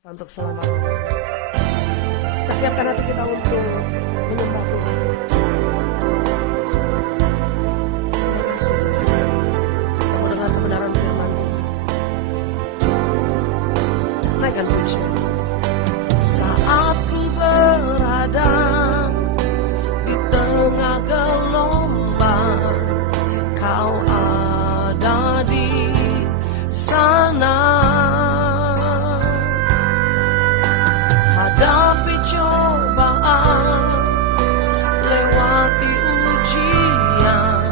Untuk selamanya. Persiapkan hati kita untuk menyembah Tuhan. Terima kasih Tuhan. Kita mendengar kebenaran firman Tuhan. Naikkan pujian. Saat ku berada di tengah gelombang, Kau ada di sana. Hadapi cobaan, lewati ujian,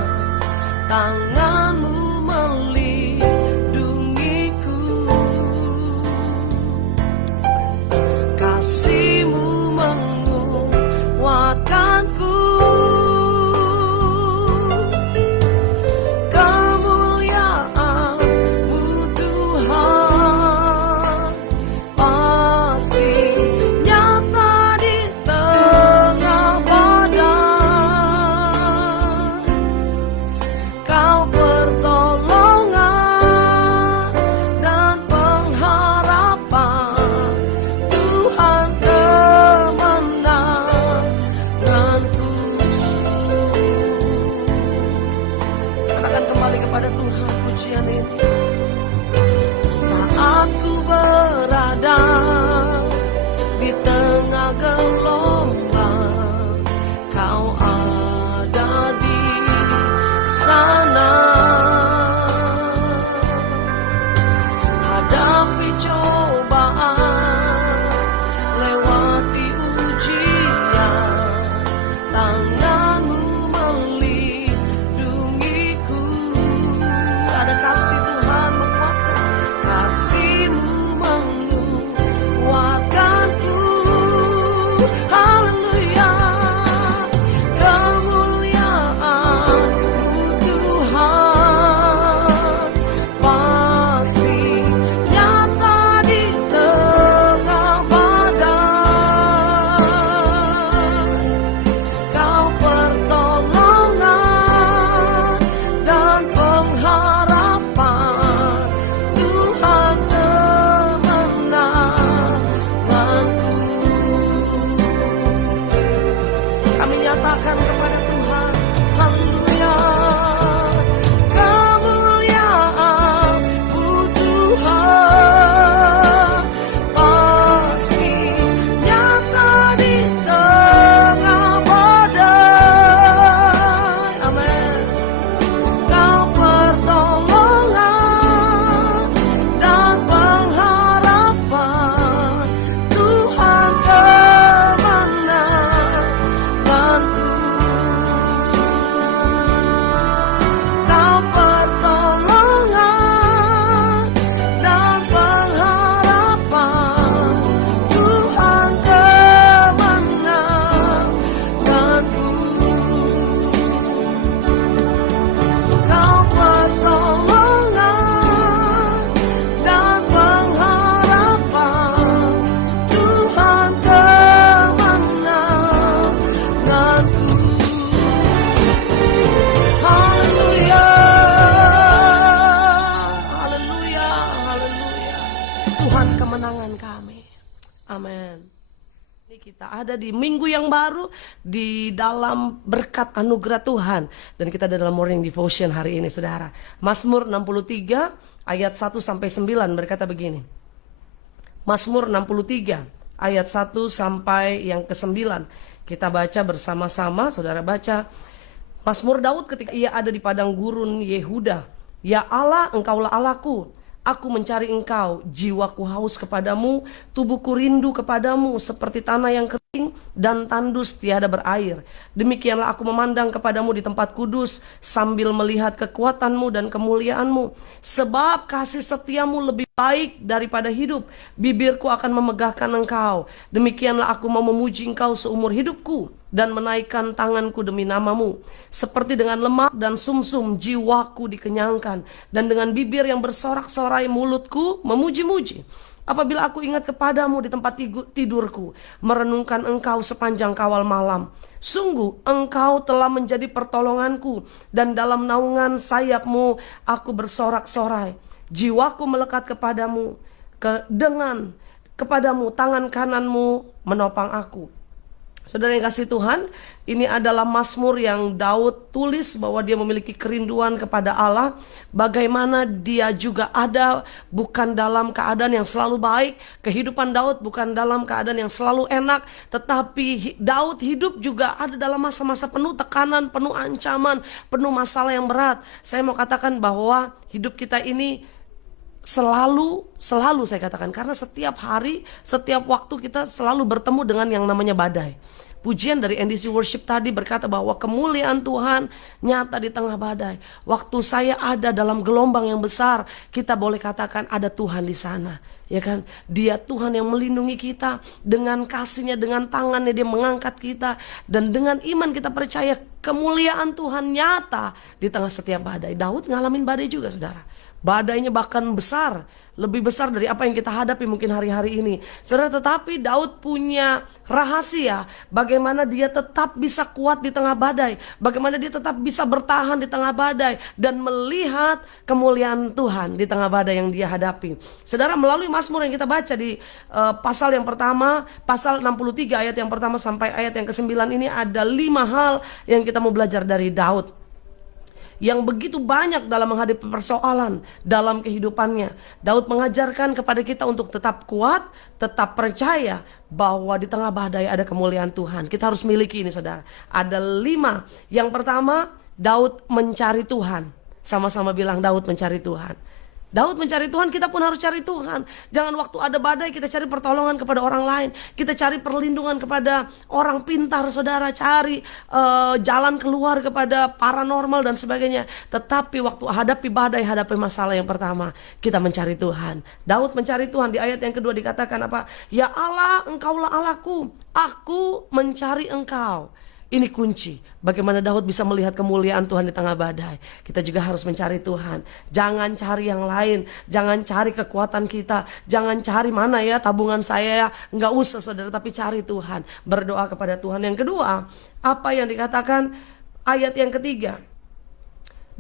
tangan-Mu melindungiku, kasih-Mu menguatkanku. Kemuliaan-Mu Tuhan pasti nyata di tengah badai. Kau pertolongan dan pengharapan, Tuhan kemenanganku. Katakan kembali kepada Tuhan pujian ini. Saat ku berada di tengah gelombang, Kau ada di sana. Hadapi cobaan, lewati ujian, tangan-Mu melindungiku. Ada kasih Tuhan menguatkan, kasih-Mu menguatkanku. Haleluya. Kemuliaan-Mu Tuhan pasti nyata di tengah badai. Kau pertolongan dan pengharapan, Tuhan kemenanganku. Kami nyatakan kepada Tuhan, haleluya. Kemuliaan-Mu Tuhan pasti nyata di tengah badai. Amin. Kau pertolongan dan pengharapan, Tuhan kemenanganku. Kau pertolongan dan pengharapan, Tuhan kemenanganku. Kau pertolongan dan pengharapan, Tuhan kemenanganku. Haleluya, haleluya, haleluya. Tuhan kemenangan kami. Amin. Ini kita ada di minggu yang baru, di dalam berkat anugerah Tuhan. Dan kita ada dalam morning devotion hari ini, saudara. Mazmur 63 ayat 1-9 berkata begini. Mazmur 63 ayat 1 sampai yang ke-9. Kita baca bersama-sama, saudara baca. Mazmur Daud ketika ia ada di padang gurun Yehuda. Ya Allah, Engkaulah Allahku. Aku mencari Engkau, jiwaku haus kepadamu, tubuhku rindu kepadamu seperti tanah yang kering dan tandus tiada berair. Demikianlah aku memandang kepadamu di tempat kudus sambil melihat kekuatanmu dan kemuliaanmu. Sebab kasih setiamu lebih baik daripada hidup, bibirku akan memegahkan Engkau. Demikianlah aku mau memuji Engkau seumur hidupku dan menaikkan tanganku demi namamu. Seperti dengan lemak dan sumsum jiwaku dikenyangkan, dan dengan bibir yang bersorak-sorai mulutku memuji-muji. Apabila aku ingat kepadamu di tempat tidurku, merenungkan Engkau sepanjang kawal malam. Sungguh Engkau telah menjadi pertolonganku, dan dalam naungan sayap-Mu aku bersorak-sorai. Jiwaku melekat kepadamu dengan kepadamu, tangan kananmu menopang aku. Saudara yang kasih Tuhan, ini adalah mazmur yang Daud tulis bahwa dia memiliki kerinduan kepada Allah. Bagaimana dia juga ada bukan dalam keadaan yang selalu baik. Kehidupan Daud bukan dalam keadaan yang selalu enak. Tetapi Daud hidup juga ada dalam masa-masa penuh tekanan, penuh ancaman, penuh masalah yang berat. Saya mau katakan bahwa hidup kita ini selalu saya katakan, karena setiap hari, setiap waktu kita selalu bertemu dengan yang namanya badai. Pujian dari NDC Worship tadi berkata bahwa kemuliaan Tuhan nyata di tengah badai. Waktu saya ada dalam gelombang yang besar, kita boleh katakan ada Tuhan di sana, ya kan? Dia Tuhan yang melindungi kita dengan kasih-Nya, dengan tangan-Nya Dia mengangkat kita, dan dengan iman kita percaya kemuliaan Tuhan nyata di tengah setiap badai. Daud ngalamin badai juga, saudara. Badainya bahkan besar, lebih besar dari apa yang kita hadapi mungkin hari-hari ini, saudara. Tetapi Daud punya rahasia bagaimana dia tetap bisa kuat di tengah badai, bagaimana dia tetap bisa bertahan di tengah badai dan melihat kemuliaan Tuhan di tengah badai yang dia hadapi. Saudara, melalui mazmur yang kita baca di pasal yang pertama, pasal 63 ayat yang pertama sampai ayat yang ke-9 ini, ada 5 hal yang kita mau belajar dari Daud yang begitu banyak dalam menghadapi persoalan dalam kehidupannya. Daud mengajarkan kepada kita untuk tetap kuat, tetap percaya bahwa di tengah badai ada kemuliaan Tuhan. Kita harus miliki ini, saudara. Ada 5. Yang pertama, Daud mencari Tuhan. Sama-sama bilang, Daud mencari Tuhan. Daud mencari Tuhan, kita pun harus cari Tuhan. Jangan waktu ada badai kita cari pertolongan kepada orang lain. Kita cari perlindungan kepada orang pintar, saudara. Cari jalan keluar kepada paranormal dan sebagainya. Tetapi waktu hadapi badai, hadapi masalah yang pertama, kita mencari Tuhan. Daud mencari Tuhan. Di ayat yang kedua dikatakan apa? Ya Allah, Engkaulah Allahku, aku mencari Engkau. Ini kunci bagaimana Daud bisa melihat kemuliaan Tuhan di tengah badai. Kita juga harus mencari Tuhan. Jangan cari yang lain, jangan cari kekuatan kita, jangan cari mana ya tabungan saya ya. Enggak usah, saudara, tapi cari Tuhan. Berdoa kepada Tuhan. Yang kedua, apa yang dikatakan ayat yang ketiga?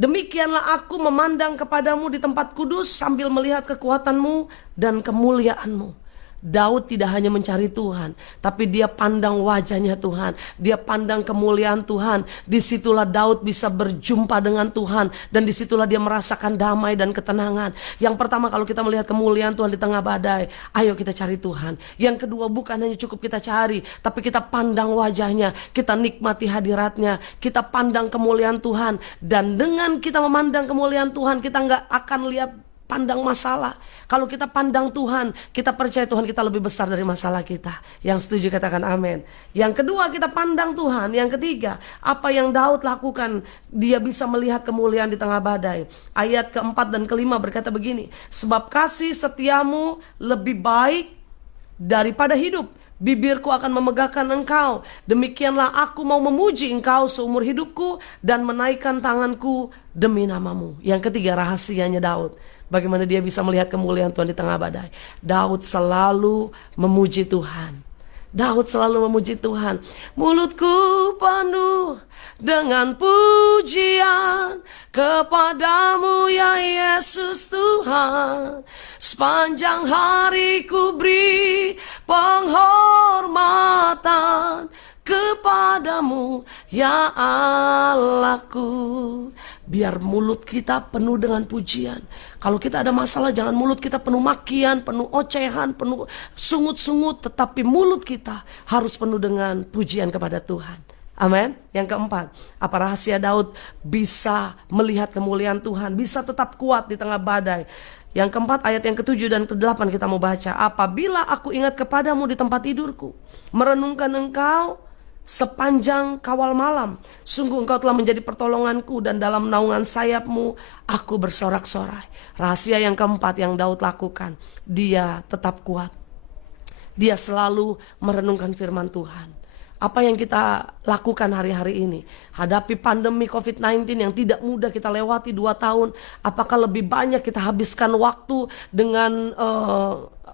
Demikianlah aku memandang kepadamu di tempat kudus sambil melihat kekuatanmu dan kemuliaanmu. Daud tidak hanya mencari Tuhan, tapi dia pandang wajahnya Tuhan, dia pandang kemuliaan Tuhan. Disitulah Daud bisa berjumpa dengan Tuhan, dan disitulah dia merasakan damai dan ketenangan. Yang pertama, kalau kita melihat kemuliaan Tuhan di tengah badai, ayo kita cari Tuhan. Yang kedua, bukan hanya cukup kita cari, tapi kita pandang wajahnya, kita nikmati hadiratnya, kita pandang kemuliaan Tuhan. Dan dengan kita memandang kemuliaan Tuhan, kita nggak akan lihat pandang masalah. Kalau kita pandang Tuhan, kita percaya Tuhan kita lebih besar dari masalah kita. Yang setuju katakan amin. Yang kedua, kita pandang Tuhan. Yang ketiga, apa yang Daud lakukan, dia bisa melihat kemuliaan di tengah badai. Ayat keempat dan kelima berkata begini, sebab kasih setiamu lebih baik daripada hidup, bibirku akan memegahkan engkau. Demikianlah aku mau memuji engkau seumur hidupku dan menaikkan tanganku demi namamu. Yang ketiga, rahasianya Daud, bagaimana dia bisa melihat kemuliaan Tuhan di tengah badai. Daud selalu memuji Tuhan. Daud selalu memuji Tuhan. Mulutku penuh dengan pujian kepadamu ya Yesus Tuhan. Sepanjang hari ku beri penghormatan kepadamu ya Allahku. Biar mulut kita penuh dengan pujian. Kalau kita ada masalah, jangan mulut kita penuh makian, penuh ocehan, penuh sungut-sungut. Tetapi mulut kita harus penuh dengan pujian kepada Tuhan. Amin. Yang keempat, apa rahasia Daud bisa melihat kemuliaan Tuhan, bisa tetap kuat di tengah badai? Yang keempat, ayat yang ketujuh dan kedelapan kita mau baca. Apabila aku ingat kepadamu di tempat tidurku, merenungkan engkau sepanjang kawal malam, sungguh engkau telah menjadi pertolonganku, dan dalam naungan sayapmu aku bersorak-sorai. Rahasia yang keempat yang Daud lakukan, dia tetap kuat. Dia selalu merenungkan firman Tuhan. Apa yang kita lakukan hari-hari ini, hadapi pandemi COVID-19 yang tidak mudah kita lewati 2 tahun. Apakah lebih banyak kita habiskan waktu dengan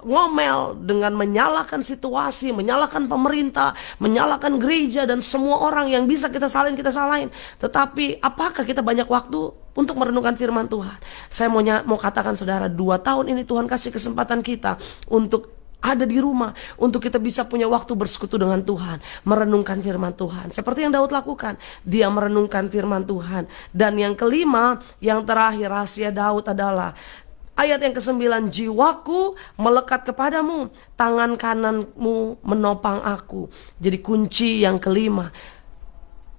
ngomel, dengan menyalahkan situasi, menyalahkan pemerintah, menyalahkan gereja dan semua orang yang bisa kita salahin. Tetapi apakah kita banyak waktu untuk merenungkan firman Tuhan? Saya mau katakan, saudara, 2 tahun ini Tuhan kasih kesempatan kita untuk ada di rumah untuk kita bisa punya waktu bersekutu dengan Tuhan, merenungkan firman Tuhan. Seperti yang Daud lakukan, dia merenungkan firman Tuhan. Dan yang kelima, yang terakhir, rahasia Daud adalah ayat yang ke-9, jiwaku melekat kepadamu, tangan kananmu menopang aku. Jadi kunci yang kelima,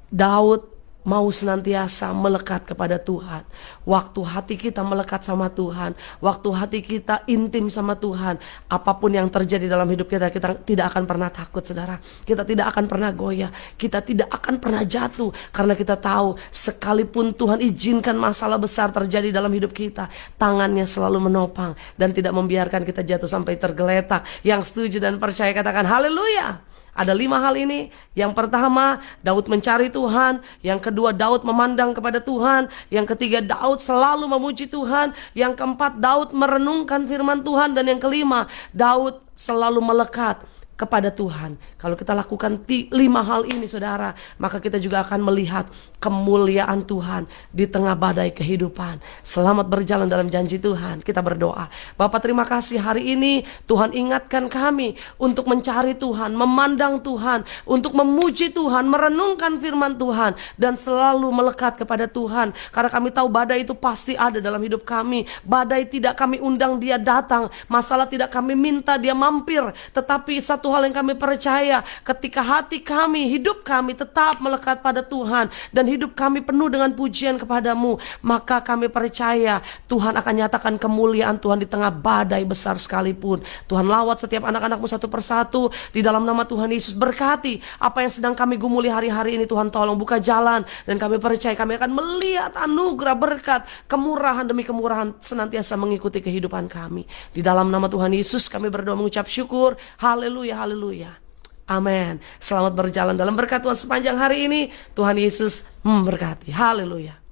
Daud mau senantiasa melekat kepada Tuhan. Waktu hati kita melekat sama Tuhan, waktu hati kita intim sama Tuhan, apapun yang terjadi dalam hidup kita, kita tidak akan pernah takut, saudara. Kita tidak akan pernah goyah, kita tidak akan pernah jatuh, karena kita tahu sekalipun Tuhan izinkan masalah besar terjadi dalam hidup kita, tangannya selalu menopang dan tidak membiarkan kita jatuh sampai tergeletak. Yang setuju dan percaya katakan haleluya. Ada 5 hal ini. Yang pertama, Daud mencari Tuhan. Yang kedua, Daud memandang kepada Tuhan. Yang ketiga, Daud selalu memuji Tuhan. Yang keempat, Daud merenungkan firman Tuhan. Dan yang kelima, Daud selalu melekat kepada Tuhan. Kalau kita lakukan 5 hal ini, saudara, maka kita juga akan melihat kemuliaan Tuhan di tengah badai kehidupan. Selamat berjalan dalam janji Tuhan. Kita berdoa. Bapa, terima kasih hari ini Tuhan ingatkan kami untuk mencari Tuhan, memandang Tuhan, untuk memuji Tuhan, merenungkan firman Tuhan, dan selalu melekat kepada Tuhan. Karena kami tahu badai itu pasti ada dalam hidup kami. Badai tidak kami undang dia datang, masalah tidak kami minta dia mampir, tetapi satu hal yang kami percaya, ketika hati kami, hidup kami tetap melekat pada Tuhan, dan hidup kami penuh dengan pujian kepadamu, maka kami percaya Tuhan akan nyatakan kemuliaan Tuhan di tengah badai besar sekalipun. Tuhan lawat setiap anak-anakmu satu persatu di dalam nama Tuhan Yesus. Berkati apa yang sedang kami gumuli hari-hari ini, Tuhan tolong buka jalan, dan kami percaya kami akan melihat anugerah, berkat, kemurahan demi kemurahan senantiasa mengikuti kehidupan kami. Di dalam nama Tuhan Yesus kami berdoa mengucap syukur. Haleluya, haleluya. Amin. Selamat berjalan dalam berkat Tuhan sepanjang hari ini. Tuhan Yesus memberkati. Haleluya.